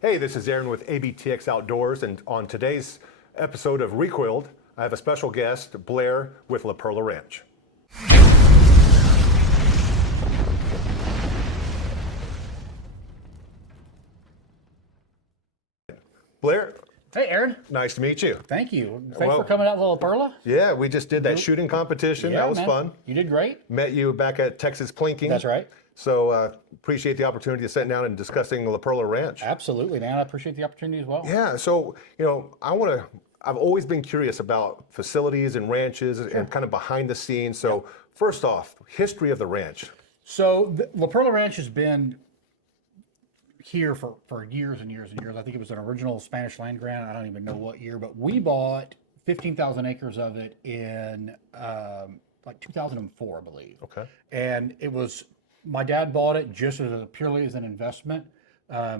Hey, this is Aaron with ABTX Outdoors, and on today's episode of Recoiled, I have a special guest, Blair with La Perla Ranch. Blair, hey, Aaron. nice to meet you. Thank you. Thanks for coming out to La Perla. Yeah, we just did that shooting competition. Yeah, that was man. fun. You did great. Met you back at Texas Plinking. That's right. So appreciate the opportunity to sit down and discussing La Perla Ranch. Absolutely, man. I appreciate the opportunity as well. Yeah, so, I've always been curious about facilities and ranches and kind of behind the scenes. So first off, history of the ranch. So La Perla Ranch has been here for years and years and years. I think it was an original Spanish land grant. I don't even know what year, but we bought 15,000 acres of it in like 2004, I believe. Okay. And it was, my dad bought it just purely as an investment.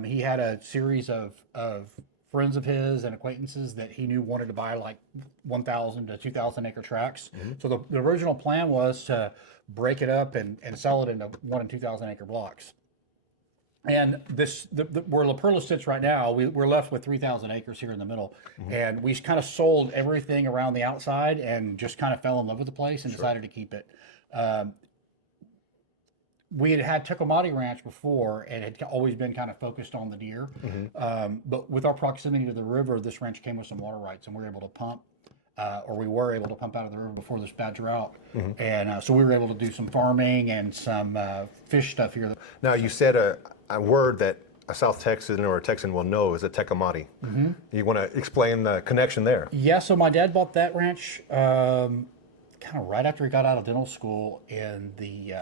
He had a series of friends of his and acquaintances that he knew wanted to buy like 1,000 to 2,000 acre tracts. Mm-hmm. So the original plan was to break it up and sell it into 1,000 and 2,000 acre blocks. And where La Perla sits right now, we're left with 3,000 acres here in the middle. Mm-hmm. And we kind of sold everything around the outside and just kind of fell in love with the place and decided to keep it. We had Tecomate Ranch before and had always been kind of focused on the deer. Mm-hmm. But with our proximity to the river, this ranch came with some water rights and we were able to pump out of the river before this bad drought. Mm-hmm. And so we were able to do some farming and some fish stuff here. Now you said a word that a South Texan or a Texan will know is a Tecomate. Mm-hmm. You want to explain the connection there? Yeah, so my dad bought that ranch kind of right after he got out of dental school in the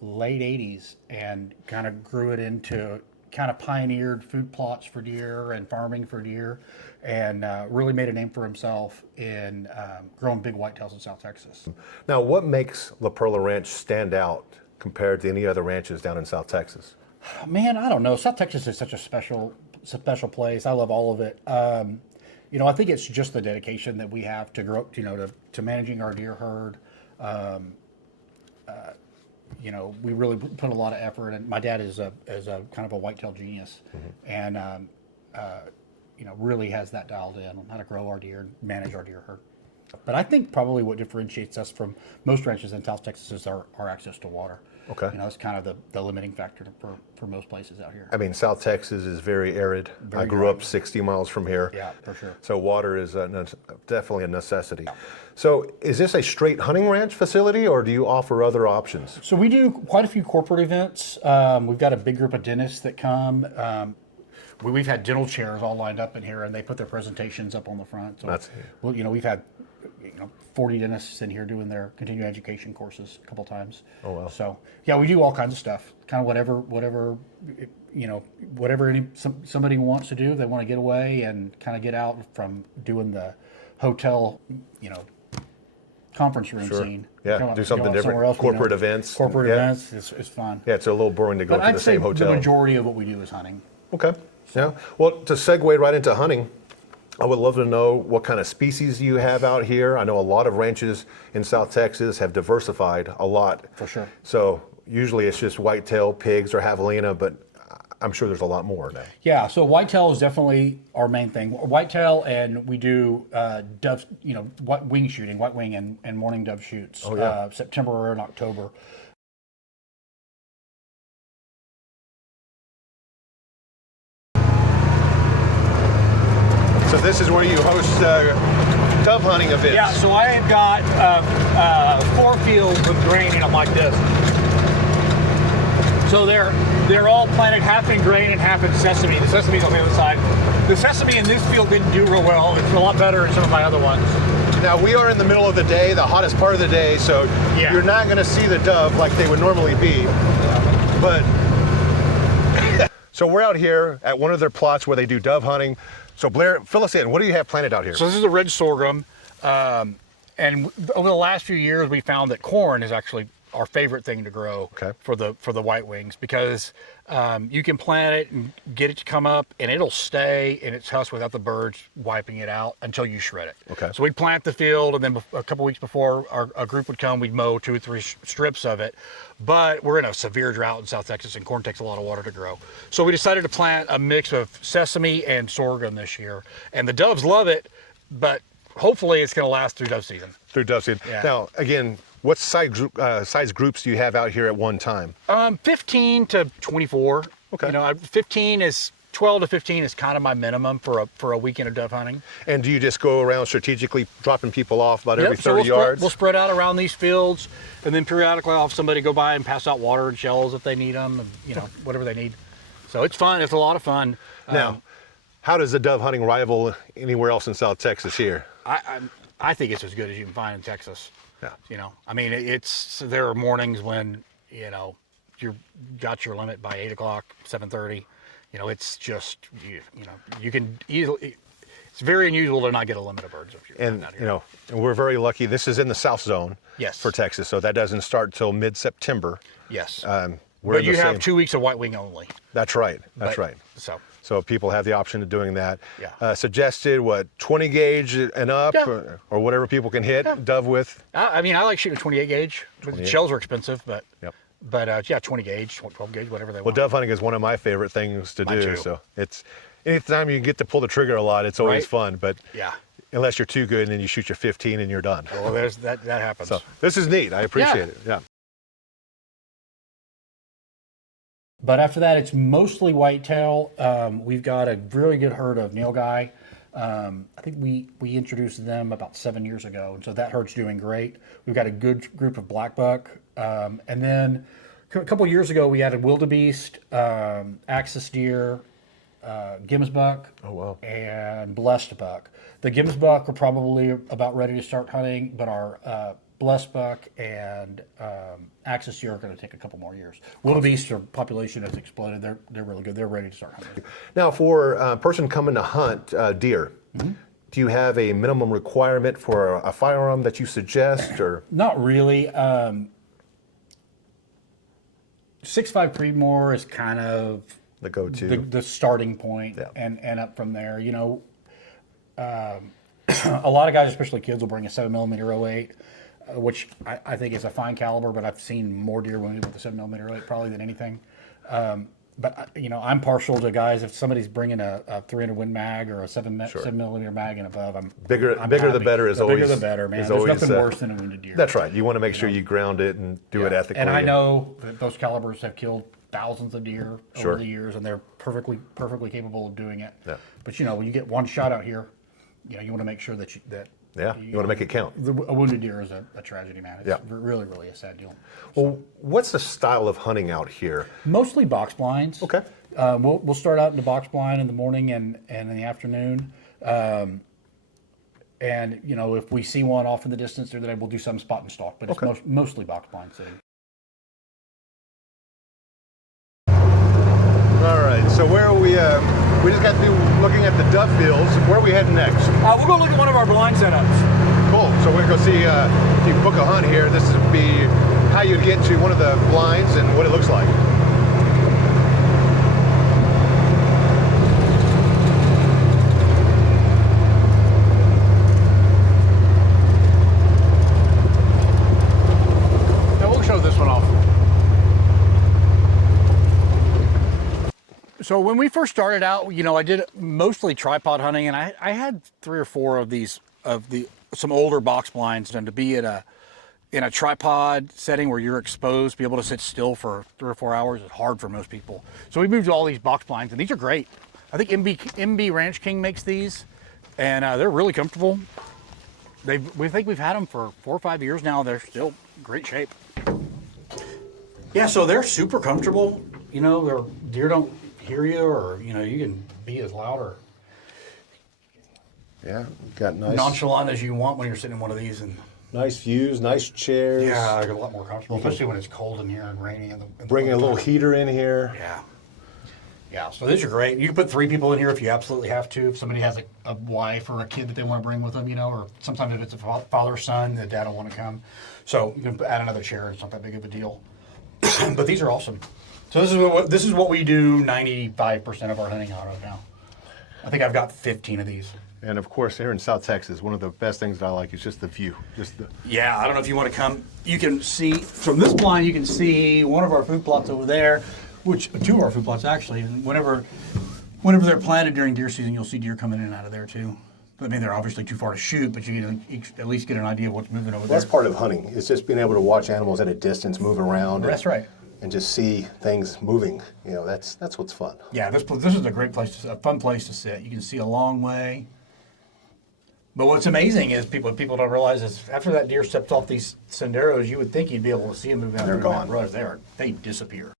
late 80s and kind of grew it into, kind of pioneered food plots for deer and farming for deer and really made a name for himself in growing big whitetails in South Texas. Now, what makes La Perla Ranch stand out compared to any other ranches down in South Texas? Man, I don't know. South Texas is such a special place. I love all of it. I think it's just the dedication that we have to grow, to managing our deer herd. We really put a lot of effort, and my dad is a kind of a whitetail genius, mm-hmm. and really has that dialed in on how to grow our deer and manage our deer herd. But I think probably what differentiates us from most ranches in South Texas is our access to water. Okay. It's kind of the limiting factor for most places out here. I mean, South Texas is very arid. I grew up 60 miles from here. Yeah, for sure. So water is definitely a necessity. Yeah. So is this a straight hunting ranch facility, or do you offer other options? So we do quite a few corporate events. We've got a big group of dentists that come. We've had dental chairs all lined up in here, and they put their presentations up on the front. So we've had 40 dentists in here doing their continuing education courses a couple times. Oh wow! So yeah, we do all kinds of stuff. Kind of whatever somebody wants to do. They want to get away and kind of get out from doing the hotel, conference room scene. Yeah, do something different. Else, corporate events. Corporate events is fun. Yeah, it's a little boring to go to the same hotel. The majority of what we do is hunting. Okay. Yeah. Well, to segue right into hunting, I would love to know what kind of species you have out here. I know a lot of ranches in South Texas have diversified a lot. For sure. So usually it's just whitetail, pigs, or javelina, but I'm sure there's a lot more now. Yeah, so whitetail is definitely our main thing. Whitetail, and we do dove, wing shooting, white wing and morning dove shoots. Oh, yeah. September and October. So this is where you host dove hunting events. Yeah, so I have got 4 fields with grain in them like this. So they're all planted half in grain and half in sesame. The sesame's on the other side. The sesame in this field didn't do real well. It's a lot better in some of my other ones. Now we are in the middle of the day, the hottest part of the day, so You're not going to see the dove like they would normally be. But so we're out here at one of their plots where they do dove hunting. So Blair, fill us in. What do you have planted out here? So this is a red sorghum, and over the last few years we found that corn is actually our favorite thing to grow Okay. for the white wings, because you can plant it and get it to come up, and it'll stay in its husk without the birds wiping it out until you shred it. Okay. So we'd plant the field, and then a couple weeks before our group would come, we'd mow 2 or 3 strips of it. But we're in a severe drought in South Texas, and corn takes a lot of water to grow. So we decided to plant a mix of sesame and sorghum this year, and the doves love it, but hopefully it's going to last through dove season. Through dove season. Yeah. Now, again, what size groups do you have out here at one time? 15 to 24. Okay. You know, 12 to 15 is kind of my minimum for a weekend of dove hunting. And do you just go around strategically dropping people off about every Yep, so 30 yards? We'll spread out around these fields, and then periodically I'll have somebody go by and pass out water and shells if they need them, and, you know, whatever they need. So it's fun. It's a lot of fun. Now, how does the dove hunting rival anywhere else in South Texas here? I think it's as good as you can find in Texas. Yeah. You know, I mean, there are mornings when, you know, you got your limit by 8 o'clock, 7:30. You know, it's just, you know, you can easily, it's very unusual to not get a limit of birds if you're And, out here. you know, and we're very lucky. This is in the South Zone Yes. for Texas, so that doesn't start till mid-September. Yes. We're But in the you have same- 2 weeks of white wing only. That's right. That's But- right. So, So people have the option of doing that. Yeah. Suggested, 20 gauge and up, Yeah. or whatever people can hit dove with. I mean, I like shooting a 28 gauge. The shells are expensive, but, Yep. yeah, 20 gauge, 12 gauge, whatever they Well, want. dove hunting is one of my favorite things to Mine do. too. So it's anytime you get to pull the trigger a lot, it's always Right. fun. But Yeah. unless you're too good, and then you shoot your 15 and you're done. Well, there's that happens. So this is neat. I appreciate it. Yeah. But after that, it's mostly whitetail. We've got a really good herd of nilgai. I think we introduced them about 7 years ago, and so that herd's doing great. We've got a good group of blackbuck, and then a couple years ago we added wildebeest, axis deer, Gibbsbuck, and blessed buck. The Gibbsbuck we're probably about ready to start hunting, but our blessed buck and axis deer are going to take a couple more years. Wildebeest, their population has exploded. They're really good. They're ready to start hunting. Now, for a person coming to hunt deer, do you have a minimum requirement for a firearm that you suggest, or? Not really. 6.5 Creedmoor is kind of The go-to. the starting point, Yeah. and up from there. You know, a lot of guys, especially kids, will bring a 7mm 08, which I think is a fine caliber, but I've seen more deer wounded with the 7mm 08 probably than anything. But you know, I'm partial to guys. If somebody's bringing a 300 Win mag or a 7mm mag and above, I'm Bigger I'm the happy. better is The always. bigger the better, man. is There's always, nothing worse than a wounded deer. That's right. You want to make sure you ground it and do it ethically. And I know that those calibers have killed thousands of deer Sure. over the years, and they're perfectly capable of doing it. Yeah. But you know, when you get one shot out here, you know, you want to make sure that you want to make it count. A wounded deer is a tragedy, man. It's Yeah. really, really a sad deal. Well, what's the style of hunting out here? Mostly box blinds. Okay. We'll start out in the box blind in the morning and in the afternoon. And you know, if we see one off in the distance, or that we'll do some spot and stalk, but it's mostly box blind sitting. All right. So where are we? We just got through looking at the dove fields. Where are we heading next? We're going to look at one of our blind setups. Cool. So we're going to go see if you book a hunt here. This would be how you'd get to one of the blinds and what it looks like. Now we'll show this one off. So when we first started out, you know, I did mostly tripod hunting, and I had 3 or 4 of these some older box blinds, and to be in a tripod setting where you're exposed, be able to sit still for 3 or 4 hours is hard for most people. So we moved to all these box blinds, and these are great. I think MB Ranch King makes these, and they're really comfortable. We think we've had them for 4 or 5 years now. They're still great shape. Yeah, so they're super comfortable. You know, deer don't hear you, or you know, you can be as loud or Yeah, got nice, nonchalant as you want when you're sitting in one of these, and nice views, nice chairs. yeah, a lot more comfortable, especially when it's cold in here and rainy. Bring a little heater in here. Yeah. Yeah, so these are great. You can put 3 people in here if you absolutely have to. If somebody has a wife or a kid that they want to bring with them, you know, or sometimes if it's a father or son, the dad will want to come. So you can add another chair. It's not that big of a deal. But these are awesome. So this is what we do 95% of our hunting on right now. I think I've got 15 of these. And of course, here in South Texas, one of the best things that I like is just the view. Yeah, I don't know if you want to come. You can see from this blind. You can see one of our food plots over there, which 2 of our food plots actually. And whenever they're planted during deer season, you'll see deer coming in and out of there too. I mean, they're obviously too far to shoot, but you can at least get an idea of what's moving over there. That's part of hunting. It's just being able to watch animals at a distance move around. That's right. And just see things moving. You know, that's what's fun. Yeah, this is a great place, a fun place to sit. You can see a long way. But what's amazing is people don't realize is after that deer steps off these senderos, you would think you'd be able to see them move out. They're gone. They disappear.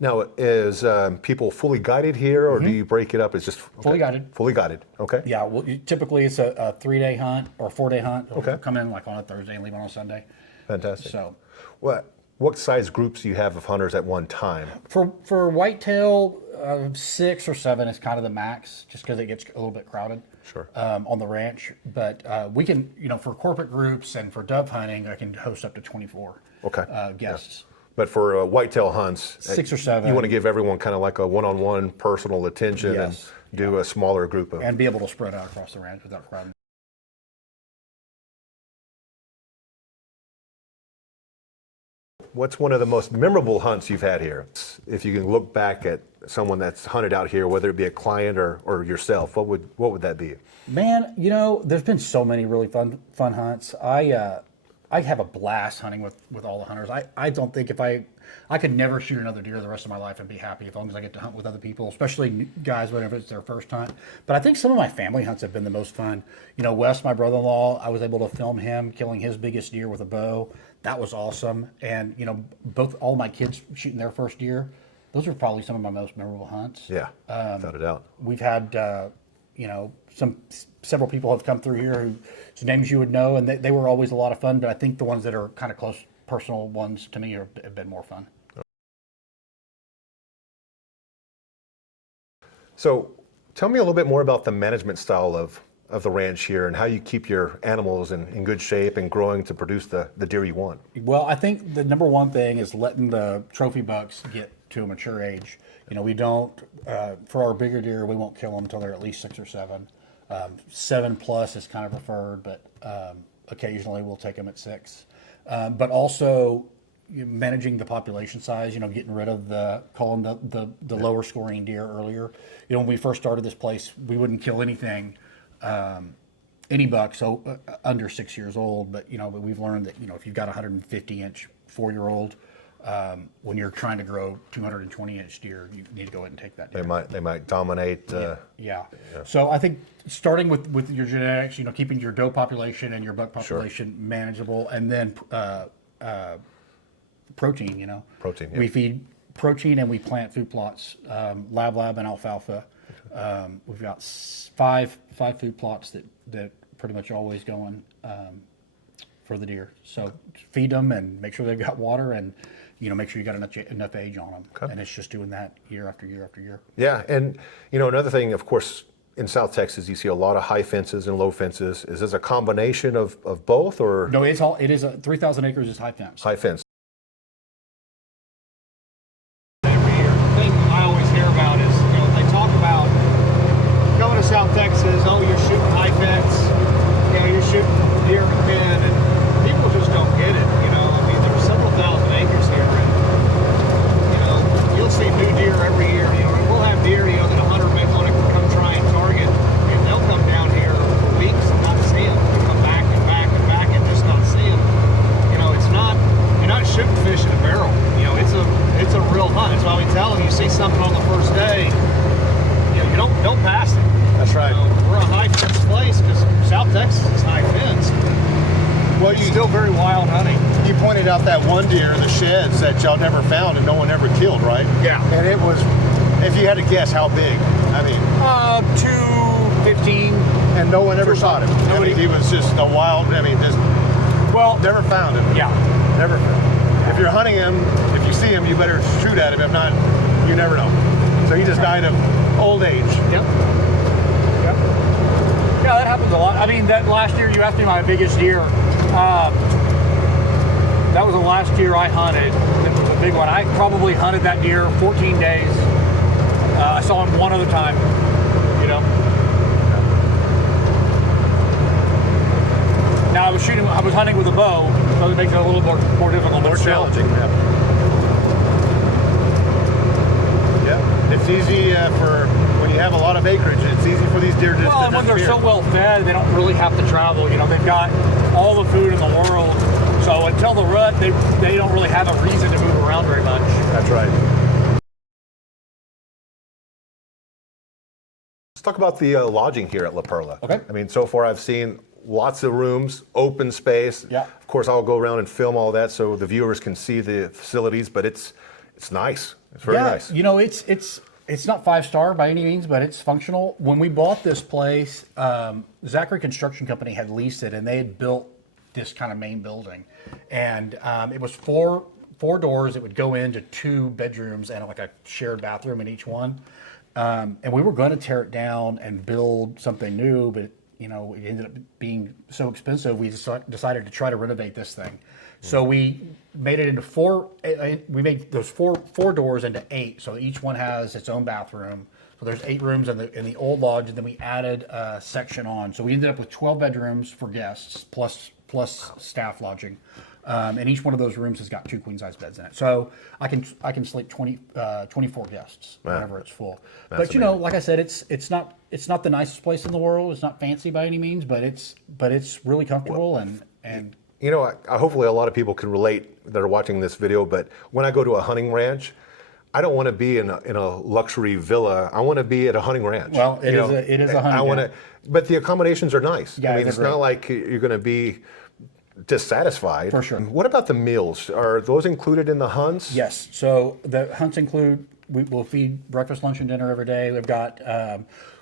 Now, is people fully guided here, or do you break it up? It's just Fully guided. Fully guided. Okay. Yeah, well, typically it's a 3-day hunt or a 4-day hunt. Okay. Come in like on a Thursday and leave on a Sunday. Fantastic. So, what size groups do you have of hunters at one time? for whitetail, 6 or 7 is kind of the max, just because it gets a little bit crowded. Sure. On the ranch, but we can, for corporate groups and for dove hunting, I can host up to 24. Okay. Guests. But for whitetail hunts, 6 or 7. You want to give everyone kind of like a one-on-one personal attention Yes. and do a smaller group of. And be able to spread out across the ranch without crowding. What's one of the most memorable hunts you've had here? If you can look back at someone that's hunted out here, whether it be a client or yourself, what would that be? Man, there's been so many really fun hunts. I have a blast hunting with all the hunters. I don't think I could never shoot another deer the rest of my life and be happy as long as I get to hunt with other people, especially guys whenever it's their first hunt. But I think some of my family hunts have been the most fun. Wes, my brother-in-law, I was able to film him killing his biggest deer with a bow. That was awesome. And, all my kids shooting their first deer, those are probably some of my most memorable hunts. Yeah, without a doubt. We've had, several people have come through here whose names you would know, and they were always a lot of fun. But I think the ones that are kind of close, personal ones to me have been more fun. So, tell me a little bit more about the management style of the ranch here and how you keep your animals in good shape and growing to produce the deer you want. Well, I think the number one thing is letting the trophy bucks get to a mature age. We don't, for our bigger deer, we won't kill them until they're at least 6 or 7. 7 plus is kind of preferred, but occasionally we'll take them at 6. But also managing the population size, getting rid of calling the lower scoring deer earlier. When we first started this place, we wouldn't kill anything, any bucks under 6 years old. But we've learned that if you've got a 150-inch 4-year-old, when you're trying to grow 220-inch deer, you need to go ahead and take that deer. They might dominate. Yeah. So I think starting with your genetics, keeping your doe population and your buck population manageable, and then protein. Protein. Yeah. We feed protein and we plant food plots, lab and alfalfa. We've got 5 food plots that pretty much always going for the deer. So feed them and make sure they've got water and make sure you got enough age on them. Okay. And it's just doing that year after year after year. Yeah, and another thing, of course, in South Texas, you see a lot of high fences and low fences. Is this a combination of both, or? No, it is 3,000 acres is high fence. High fence. Every year, the thing I always hear about is, they talk about going to South Texas, you're shooting high fence, you're shooting deer in the pen, and people just don't get it. There's several thousand acres here, and you'll see new deer every year. We'll have deer, that a hunter may want to come try and target, and they'll come down here for weeks and not see them. They come back and back and back and just not see them. You're not shooting fish in a barrel. It's a real hunt. That's why we tell them, you see something on the first day, you don't pass it. That's right. We're a high fence place because South Texas is high fence. Well, it's still very wild hunting. You pointed out that one deer in the sheds that y'all never found and no one ever killed, right? Yeah. And it was, if you had to guess, how big? 215. And no one ever shot him. Nobody. He was just a wild, just Well, never found him. yeah. Never fail. If you're hunting him, if you see him, you better shoot at him. If not, you never know. So he just died of old age. Yep. Yep. Yeah, that happens a lot. I mean, that last year you asked me my biggest deer. That was the last deer I hunted. It was a big one. I probably hunted that deer 14 days. I saw him one other time, you know. Now I was hunting with a bow, so it makes it a little more difficult. More challenging. Yeah. It's easy for when you have a lot of acreage. It's easy for these deer to Well, and when they're so well fed, they don't really have to travel. You know, they've got all the food in the world. So until the rut, they don't really have a reason to move around very much. That's right. Let's talk about the lodging here at La Perla. Okay. I mean, so far I've seen lots of rooms, open space. Yeah. Of course, I'll go around and film all that so the viewers can see the facilities, but it's nice. It's very nice. You know, it's not 5-star by any means, but it's functional. When we bought this place, Zachary Construction Company had leased it, and they had built this kind of main building, and it was four doors. It would go into 2 bedrooms and like a shared bathroom in each one. And we were going to tear it down and build something new, but you know, it ended up being so expensive. We decided to try to renovate this thing. So we made it into 4. We made those four doors into 8. So each one has its own bathroom. So there's 8 rooms in the old lodge, and then we added a section on. So we ended up with 12 bedrooms for guests plus staff lodging. And each one of those rooms has got 2 queen-size beds in it. So I can sleep 24 guests whenever it's full. That's but you know, like I said, it's not the nicest place in the world. It's not fancy by any means, but it's really comfortable and You know, hopefully a lot of people can relate that are watching this video, but when I go to a hunting ranch, I don't want to be in a luxury villa. I want to be at a hunting ranch. Well, it is a hunting ranch. But the accommodations are nice. Yeah, I mean, it's not like you're going to be dissatisfied. For sure. What about the meals? Are those included in the hunts? Yes. So the hunts include, we'll feed breakfast, lunch, and dinner every day. We've got,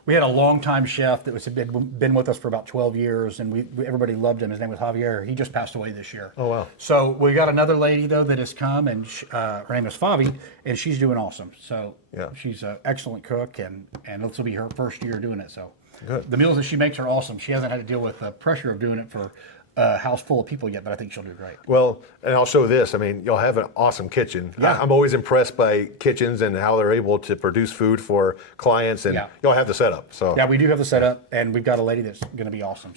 we had a longtime chef that been with us for about 12 years, and everybody loved him. His name was Javier. He just passed away this year. Oh, wow. So we got another lady, though, that has come, and her name is Favi, and she's doing awesome. So Yeah. she's an excellent cook, and this will be her first year doing it. So Good. the meals that she makes are awesome. She hasn't had to deal with the pressure of doing it for a house full of people yet, but I think she'll do great. Well, and I'll show this. I mean, you'll have an awesome kitchen. Yeah. I'm always impressed by kitchens and how they're able to produce food for clients, and Yeah. you'll have the setup. So Yeah, we do have the setup, and we've got a lady that's going to be awesome.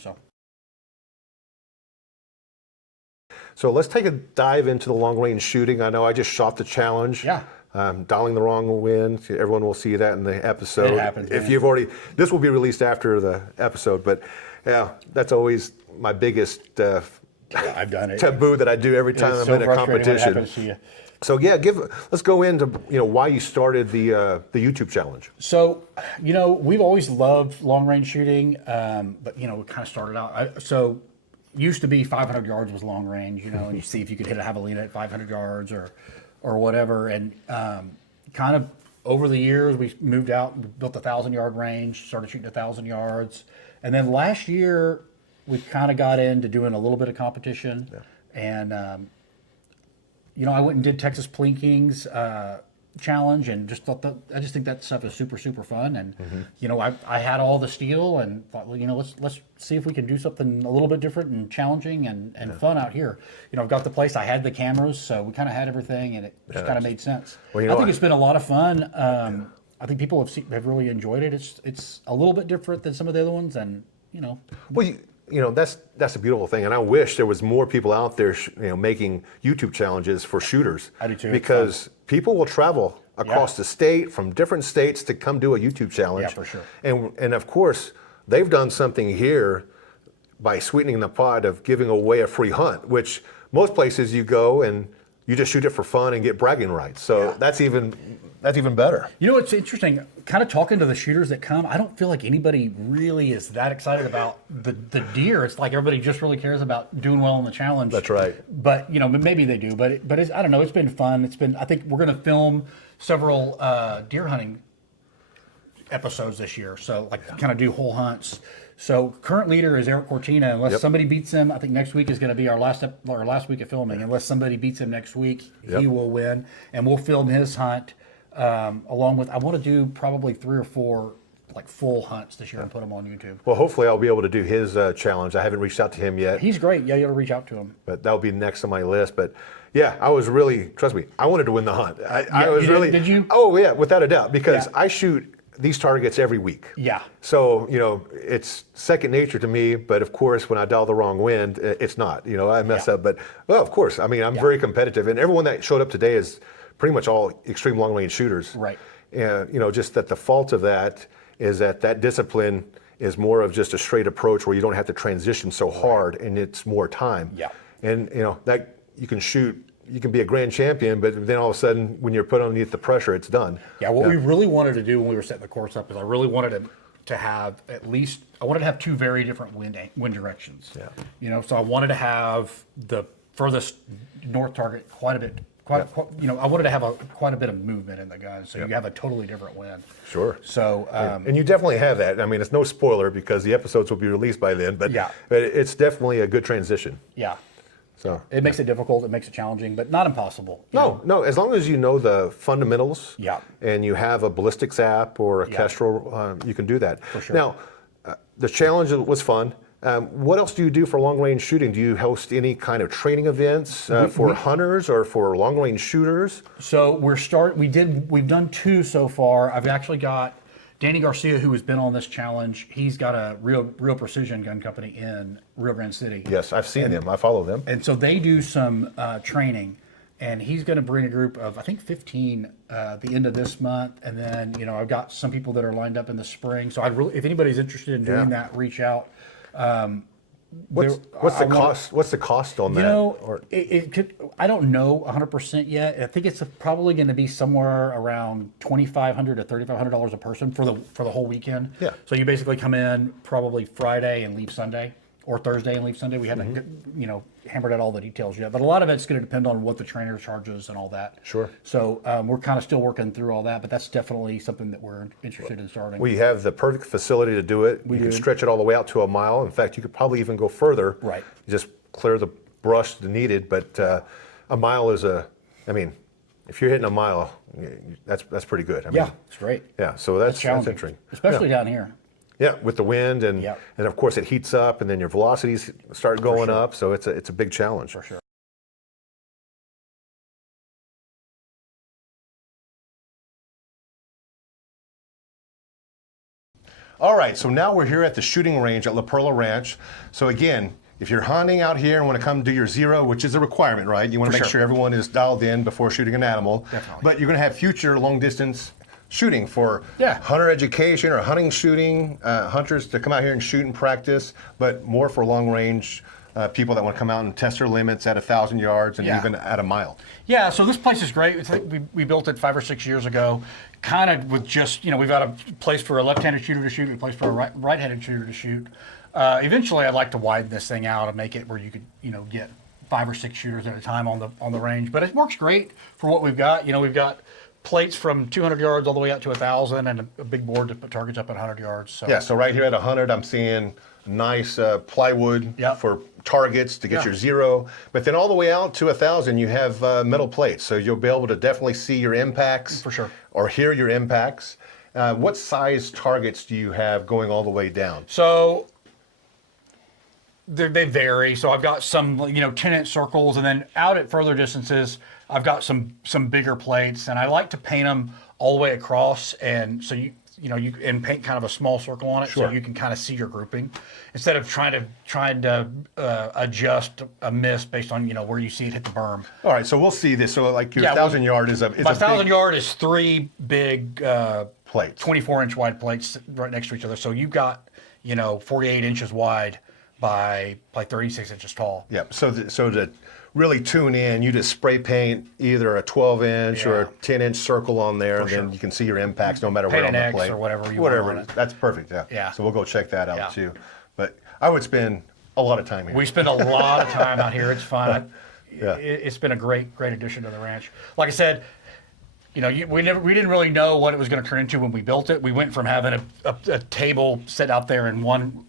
So let's take a dive into the long range shooting. I know I just shot the challenge. Yeah. Dialing the wrong wind. Everyone will see that in the episode. It happens, If man. you've already, this will be released after the episode, but yeah, that's always my biggest I've done it. taboo that I do every time It's I'm so in a frustrating when it competition. happens to you. So yeah, let's go into why you started the YouTube challenge. So, you know, we've always loved long range shooting, but you know, we kind of started out. So, used to be 500 yards was long range, you know, and you see if you could hit a javelina at 500 yards or whatever. And kind of over the years, we moved out, we built 1,000-yard range, started shooting 1,000 yards, and then last year we kind of got into doing a little bit of competition, and you know, I went and did Texas Plinking's challenge, and just thought I just think that stuff is super fun. And you know, I had all the steel, and thought, well, you know, let's see if we can do something a little bit different and challenging and fun out here. You know, I've got the place, I had the cameras, so we kind of had everything, and it just kind of made sense. Well, you know, I think it's been a lot of fun. I think people have really enjoyed it. It's a little bit different than some of the other ones, and you know. Well, you know, that's a beautiful thing, and I wish there was more people out there, making YouTube challenges for shooters. I do too. Because people will travel across the state from different states to come do a YouTube challenge. Yeah, for sure. And of course, they've done something here by sweetening the pot of giving away a free hunt, which most places you go and you just shoot it for fun and get bragging rights. So that's even better. You know, it's interesting, kind of talking to the shooters that come, I don't feel like anybody really is that excited about the deer. It's like everybody just really cares about doing well in the challenge. That's right. But, you know, maybe they do. But it's, I don't know, it's been fun. I think we're going to film several deer hunting episodes this year. So, like, kind of do whole hunts. So current leader is Eric Cortina. Unless somebody beats him, I think next week is going to be our last week of filming. Unless somebody beats him next week, he will win, and we'll film his hunt along with. I want to do probably 3 or 4 like full hunts this year and put them on YouTube. Well, hopefully I'll be able to do his challenge. I haven't reached out to him yet. He's great. Yeah, you got to reach out to him. But that'll be next on my list. But yeah, I was really, trust me, I wanted to win the hunt. I was really. Did you? Oh yeah, without a doubt, because I shoot these targets every week. Yeah. So, it's second nature to me, but of course, when I dial the wrong wind, it's not. I mess up. But, well, of course, I mean, I'm very competitive. And everyone that showed up today is pretty much all extreme long range shooters. Right. And, just that the fault of that is that discipline is more of just a straight approach where you don't have to transition so hard and it's more time. Yeah. And, that you can shoot. You can be a grand champion, but then all of a sudden, when you're put underneath the pressure, it's done. Yeah, what we really wanted to do when we were setting the course up is I really wanted to have at least, I wanted to have 2 very different wind directions. Yeah. So I wanted to have the furthest north target quite a bit, I wanted to have quite a bit of movement in the gun, so you have a totally different wind. Sure. So, and you definitely have that. I mean, it's no spoiler because the episodes will be released by then, but it's definitely a good transition. Yeah. So it makes it difficult, it makes it challenging, but not impossible. No, as long as you know the fundamentals and you have a ballistics app or a Kestrel, you can do that. For sure. Now, the challenge was fun. What else do you do for long range shooting? Do you host any kind of training events for hunters or for long range shooters? So we've done 2 so far. I've actually got Danny Garcia, who has been on this challenge. He's got a real precision gun company in Rio Grande City. Yes, I've seen them. I follow them. And so they do some training, and he's going to bring a group of, I think, 15 at the end of this month. And then, I've got some people that are lined up in the spring. So if anybody's interested in doing that, reach out. What's the cost? What's the cost on that? It could. I don't know 100% yet. I think it's probably going to be somewhere around $2,500 to $3,500 a person for the whole weekend. Yeah. So you basically come in probably Friday and leave Sunday, or Thursday and leave Sunday. We haven't hammered out all the details yet, but a lot of it's going to depend on what the trainer charges and all that. Sure. So we're kind of still working through all that, but that's definitely something that we're interested in starting. We have the perfect facility to do it. You can stretch it all the way out to a mile. In fact, you could probably even go further. Right. You just clear the brush needed, but a mile is if you're hitting a mile, that's pretty good. I mean, it's great. Yeah, so that's interesting. Especially down here. Yeah, with the wind and of course it heats up and then your velocities start going up, so it's a big challenge. For sure. All right, so now we're here at the shooting range at La Perla Ranch. So again, if you're hunting out here and want to come do your 0, which is a requirement, right? You want to make sure everyone is dialed in before shooting an animal. Definitely. But you're going to have future long distance shooting for hunter education or hunting shooting, hunters to come out here and shoot and practice, but more for long range people that want to come out and test their limits at 1,000 yards and even at a mile. Yeah, so this place is great. We built it 5 or 6 years ago, kind of with just, we've got a place for a left-handed shooter to shoot, a place for a right-handed shooter to shoot. Eventually, I'd like to widen this thing out and make it where you could, get 5 or 6 shooters at a time on the range. But it works great for what we've got. We've got plates from 200 yards all the way out to 1,000, and a big board to put targets up at 100 yards. So. Yeah, so right here at 100, I'm seeing nice plywood for targets to get your 0. But then all the way out to 1,000, you have metal plates, so you'll be able to definitely see your impacts. For sure. Or hear your impacts. What size targets do you have going all the way down? So they vary. So I've got some 10-inch circles, and then out at further distances, I've got some bigger plates, and I like to paint them all the way across, and so you paint kind of a small circle on it, so you can kind of see your grouping instead of trying to adjust a miss based on where you see it hit the berm. All right, so we'll see this. So like your 1,000 yard is a my 1,000 yard is 3 big plates, 24-inch wide plates right next to each other. So you've got 48 inches wide by like 36 inches tall. Yeah. So to really tune in, you just spray paint either a 12-inch or a 10-inch circle on there, and then you can see your impacts no matter where on the X plate. Or whatever you want on it. That's perfect. Yeah. So we'll go check that out too. But I would spend a lot of time here. We spend a lot of time out here. It's fun. It's been a great addition to the ranch. Like I said, we didn't really know what it was going to turn into when we built it. We went from having a table set out there in one,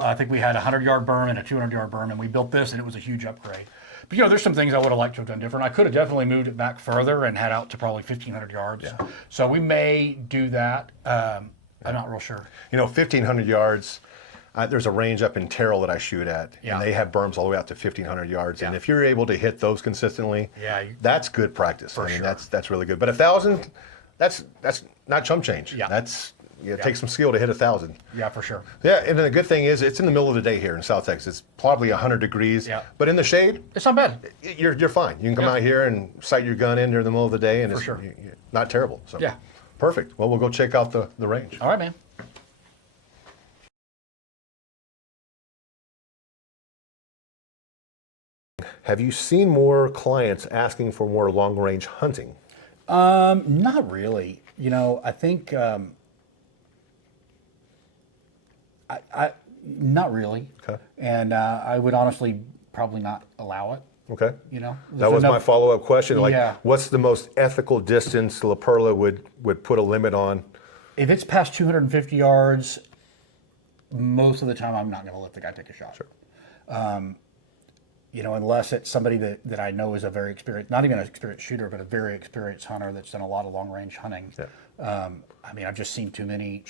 I think we had a 100-yard berm and a 200-yard berm, and we built this, and it was a huge upgrade. But there's some things I would have liked to have done different. I could have definitely moved it back further and had out to probably 1,500 yards. Yeah. So we may do that. I'm not real sure. 1,500 yards. There's a range up in Terrell that I shoot at, and they have berms all the way out to 1,500 yards. And if you're able to hit those consistently, that's good practice. I mean, that's really good. But 1,000, that's not chump change. Yeah. It takes some skill to hit 1,000. Yeah, for sure. Yeah, and the good thing is it's in the middle of the day here in South Texas. It's probably 100 degrees. Yeah. But in the shade, it's not bad. You're fine. You can come out here and sight your gun in during the middle of the day, and it's not terrible. So perfect. Well, we'll go check out the range. All right, man. Have you seen more clients asking for more long-range hunting? Not really. I think I not really. Okay. And I would honestly probably not allow it. Okay. That was my follow-up question. What's the most ethical distance La Perla would put a limit on? If it's past 250 yards, most of the time I'm not going to let the guy take a shot. Sure. Unless it's somebody that I know is a very experienced, not even an experienced shooter, but a very experienced hunter that's done a lot of long-range hunting. Yeah. I've just seen too many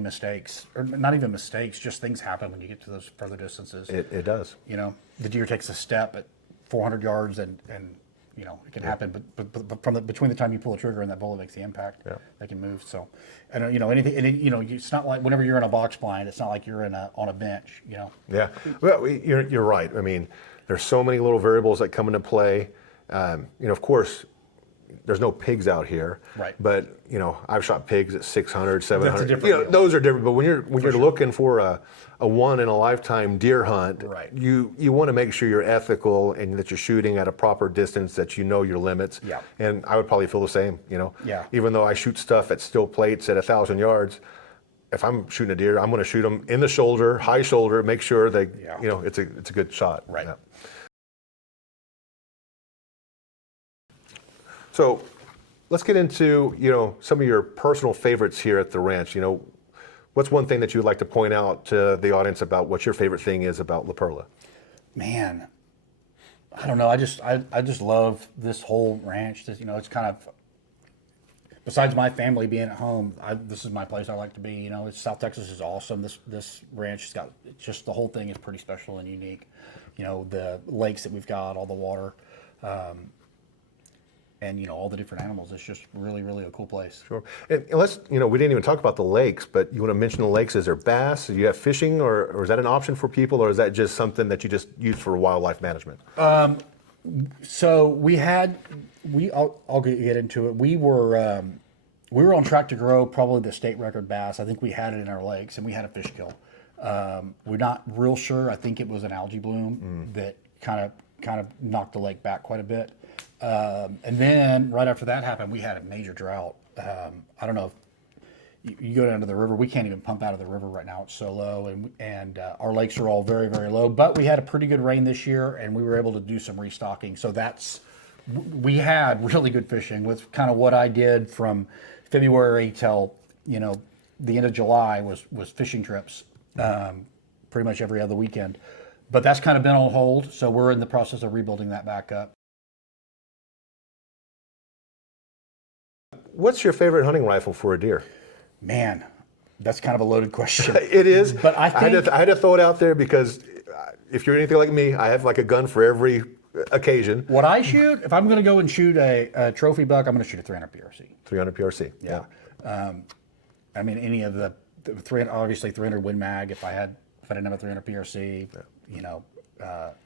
mistakes, or not even mistakes, just things happen when you get to those further distances. It does. The deer takes a step at 400 yards, and it can happen. But between the time you pull the trigger and that bullet makes the impact, they can move. So, and anything, and it's not like whenever you're in a box blind, it's not like you're on a bench. Yeah. Well, you're right. I mean, there's so many little variables that come into play. Of course, there's no pigs out here. Right. But I've shot pigs at 600, 700. That's a different those are different. But when you're looking for a one in a lifetime deer hunt, you want to make sure you're ethical and that you're shooting at a proper distance, that your limits. Yeah. And I would probably feel the same. Yeah. Even though I shoot stuff at still plates at 1,000 yards, if I'm shooting a deer, I'm going to shoot them in the shoulder, high shoulder, make sure that it's a good shot. Right. Yeah. So let's get into some of your personal favorites here at the ranch. What's one thing that you'd like to point out to the audience about what your favorite thing is about La Perla? Man, I don't know. I just love this whole ranch. It's kind of, besides my family being at home, this is my place I like to be. South Texas is awesome. This ranch has got, just the whole thing is pretty special and unique. The lakes that we've got, all the water, and all the different animals. It's just really, really a cool place. Sure. And let's, we didn't even talk about the lakes, but you want to mention the lakes. Is there bass? Do you have fishing, or is that an option for people, or is that just something that you just use for wildlife management? So I'll get into it. We were on track to grow probably the state record bass. I think we had it in our lakes, and we had a fish kill. We're not real sure. I think it was an algae bloom that kind of knocked the lake back quite a bit. And then right after that happened, we had a major drought. I don't know if you go down to the river. We can't even pump out of the river right now. It's so low, and our lakes are all very, very low. But we had a pretty good rain this year, and we were able to do some restocking. So we had really good fishing with kind of what I did from February till the end of July was fishing trips, pretty much every other weekend. But that's kind of been on hold. So we're in the process of rebuilding that back up. What's your favorite hunting rifle for a deer? Man, that's kind of a loaded question. It is. But I think I had to throw it out there because if you're anything like me, I have like a gun for every occasion. What I shoot, if I'm going to go and shoot a trophy buck, I'm going to shoot a 300 PRC. 300 PRC. Yeah. Any of the 300, obviously 300 Win Mag. If I didn't have a 300 PRC,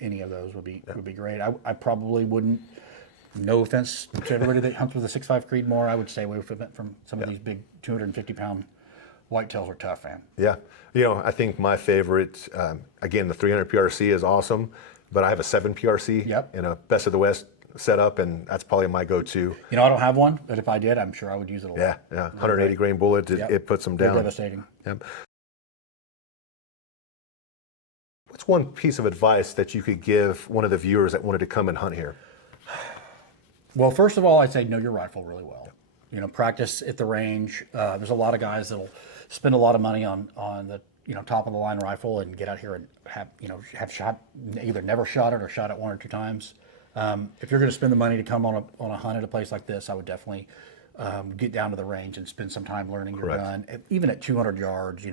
any of those would be great. I probably wouldn't. No offense to everybody that hunts with a 6.5 Creedmoor, I would stay away from some of these big 250-pound whitetails are tough, man. Yeah. I think my favorite, again, the 300 PRC is awesome, but I have a 7 PRC in a Best of the West setup, and that's probably my go-to. I don't have one, but if I did, I'm sure I would use it a lot. Yeah. 180 grain bullet, it puts them down. They're devastating. Yep. What's one piece of advice that you could give one of the viewers that wanted to come and hunt here? Well, first of all, I'd say know your rifle really well. practice at the range. There's a lot of guys that'll spend a lot of money on the top of the line rifle and get out here and have shot, either never shot it or shot it 1 or 2 times. If you're going to spend the money to come on a hunt at a place like this, I would definitely get down to the range and spend some time learning your gun. Even at 200 yards,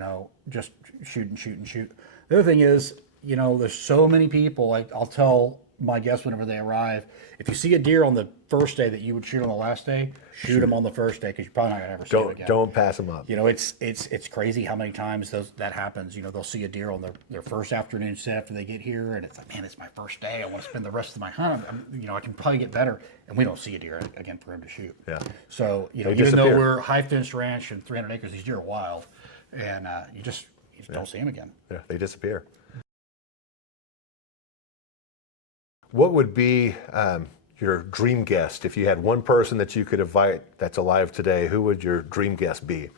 just shoot and shoot and shoot. The other thing is, there's so many people. Like I'll tell my guests whenever they arrive, if you see a deer on the first day that you would shoot on the last day, shoot them on the first day, because you're probably not gonna ever see it again. Don't pass them up. It's crazy how many times that happens. They'll see a deer on their first afternoon set after they get here, and it's like, man, it's my first day. I want to spend the rest of my hunt. I can probably get better, and we don't see a deer again for him to shoot. Yeah. So even though we're high fenced ranch and 300 acres, these deer are wild, and you just don't see them again. Yeah, they disappear. What would be your dream guest if you had one person that you could invite that's alive today? Who would your dream guest be?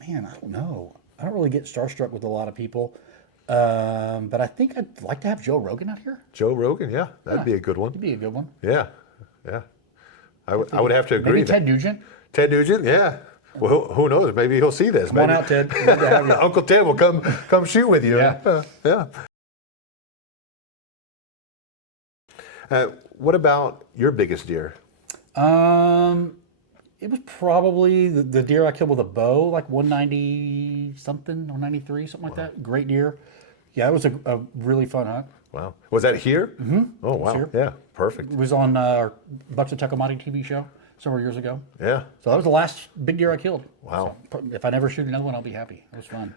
Man, I don't know. I don't really get starstruck with a lot of people, but I think I'd like to have Joe Rogan out here. Joe Rogan, yeah, that'd be a good one. He'd be a good one. Yeah. I would have to agree. Maybe Ted Nugent. Ted Nugent, yeah. Well, who knows? Maybe he'll see this. Come on out, Ted. Good to have you. Uncle Ted will come shoot with you. Yeah. Yeah. What about your biggest deer? It was probably the deer I killed with a bow, like 190 something, 193, something like that. Great deer. Yeah, it was a really fun hunt. Wow. Was that here? Mm-hmm. Oh, wow. Here. Yeah, perfect. It was on our Bucks of Tecomate TV show several years ago. Yeah. So that was the last big deer I killed. Wow. So if I never shoot another one, I'll be happy. It was fun.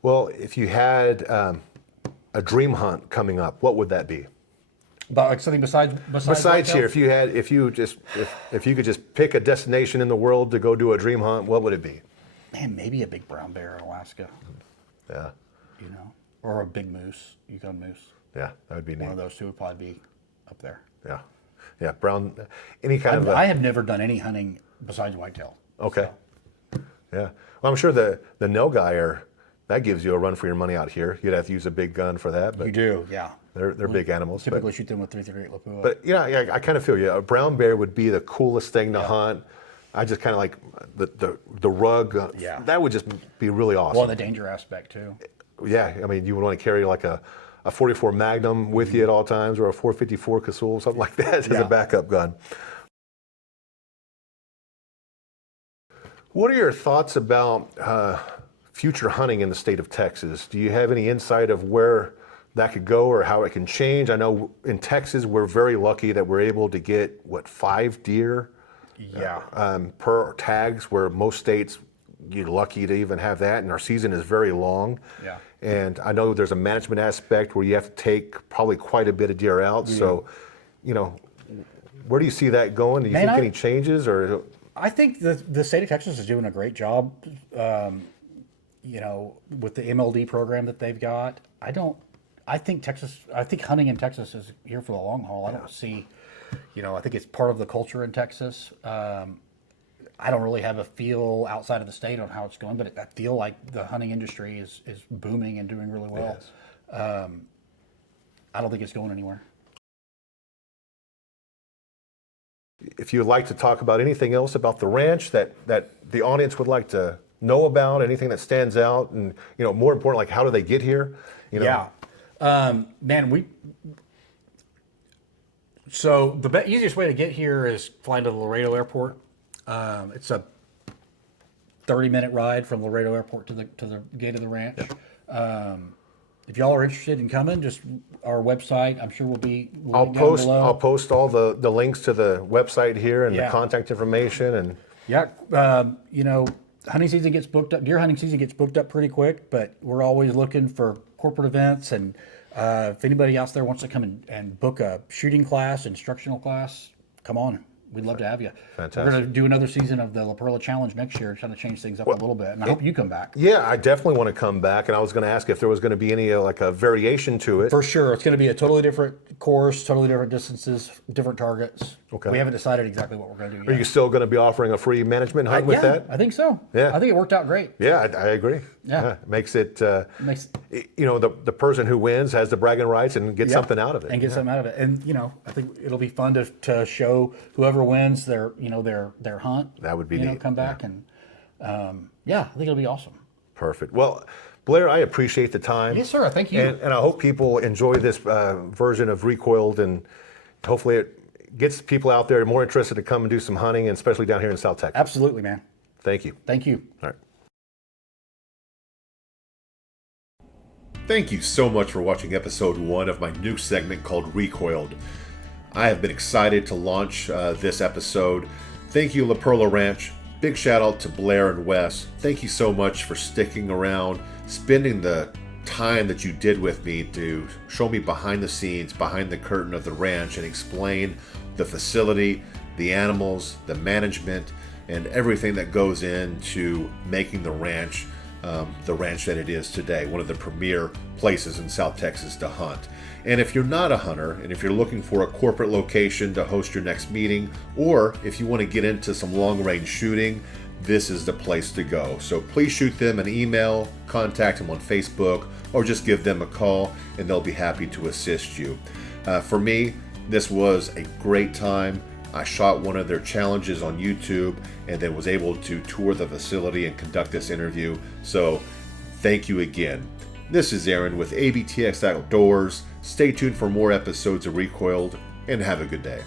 Well, if you had a dream hunt coming up, what would that be? But like something besides here, if you could just pick a destination in the world to go do a dream hunt, what would it be? Man, maybe a big brown bear in Alaska. Yeah. Or a big moose, Yukon moose. Yeah, that would be neat. One of those two would probably be up there. Yeah. Yeah, brown, any kind of. I have never done any hunting besides whitetail. Okay. So. Yeah. Well, I'm sure the Nilgai that gives you a run for your money out here. You'd have to use a big gun for that. But you do, yeah. They're big animals. Typically shoot them with .338 Lapua. But yeah, I kind of feel you. A brown bear would be the coolest thing to hunt. I just kind of like the rug. Yeah. That would just be really awesome. Well, the danger aspect too. Yeah, I mean, you would want to carry like a 44 Magnum with you at all times, or a 454 Casull, something like that as a backup gun. What are your thoughts about future hunting in the state of Texas? Do you have any insight of where that could go or how it can change? I know in Texas we're very lucky that we're able to get 5 deer per tags, where most states you're lucky to even have that, and our season is very long. Yeah. And I know there's a management aspect where you have to take probably quite a bit of deer out. Yeah. So, where do you see that going? Do you think any changes or? I think the state of Texas is doing a great job. With the MLD program that they've got. I think hunting in Texas is here for the long haul. I don't see, I think it's part of the culture in Texas. I don't really have a feel outside of the state on how it's going, but I feel like the hunting industry is booming and doing really well. Yes. I don't think it's going anywhere. If you'd like to talk about anything else about the ranch that the audience would like to know about, anything that stands out, and more important, like how do they get here? So the easiest way to get here is flying to the Laredo Airport. It's a 30-minute ride from Laredo Airport to the gate of the ranch. Yeah. If y'all are interested in coming, just our website. I'm sure I'll post all the links to the website here and the contact information and. Hunting season gets booked up. Deer hunting season gets booked up pretty quick, but we're always looking for corporate events. And if anybody else there wants to come and book a shooting class, instructional class, come on. We'd love to have you. Fantastic. We're going to do another season of the La Perla Challenge next year, trying to change things up a little bit. And I hope you come back. Yeah, I definitely want to come back. And I was going to ask if there was going to be any like a variation to it. For sure. It's going to be a totally different course, totally different distances, different targets. Okay. We haven't decided exactly what we're going to do yet. Are you still going to be offering a free management hunt with yeah, that? I think so. Yeah. I think it worked out great. Yeah, I agree. Yeah. Makes it, Makes the person who wins has the bragging rights and gets something out of it. and get something out of it. And I think it'll be fun to show whoever wins their hunt. That would be neat. Come back and I think it'll be awesome. Perfect. Well, Blair, I appreciate the time. Yes, sir. Thank you. And I hope people enjoy this version of Recoiled, and hopefully it gets people out there more interested to come and do some hunting, and especially down here in South Texas. Absolutely, man. Thank you. Thank you. All right. Thank you so much for watching episode 1 of my new segment called Recoiled. I have been excited to launch this episode. Thank you, La Perla Ranch. Big shout out to Blair and Wes. Thank you so much for sticking around, spending the time that you did with me to show me behind the scenes, behind the curtain of the ranch, and explain the facility, the animals, the management, and everything that goes into making the ranch that it is today, one of the premier places in South Texas to hunt. And if you're not a hunter, and if you're looking for a corporate location to host your next meeting, or if you want to get into some long-range shooting, this is the place to go. So please shoot them an email, contact them on Facebook, or just give them a call, and they'll be happy to assist you. For me, this was a great time. I shot one of their challenges on YouTube and then was able to tour the facility and conduct this interview. So thank you again. This is Aaron with ABTX Outdoors. Stay tuned for more episodes of Recoiled, and have a good day.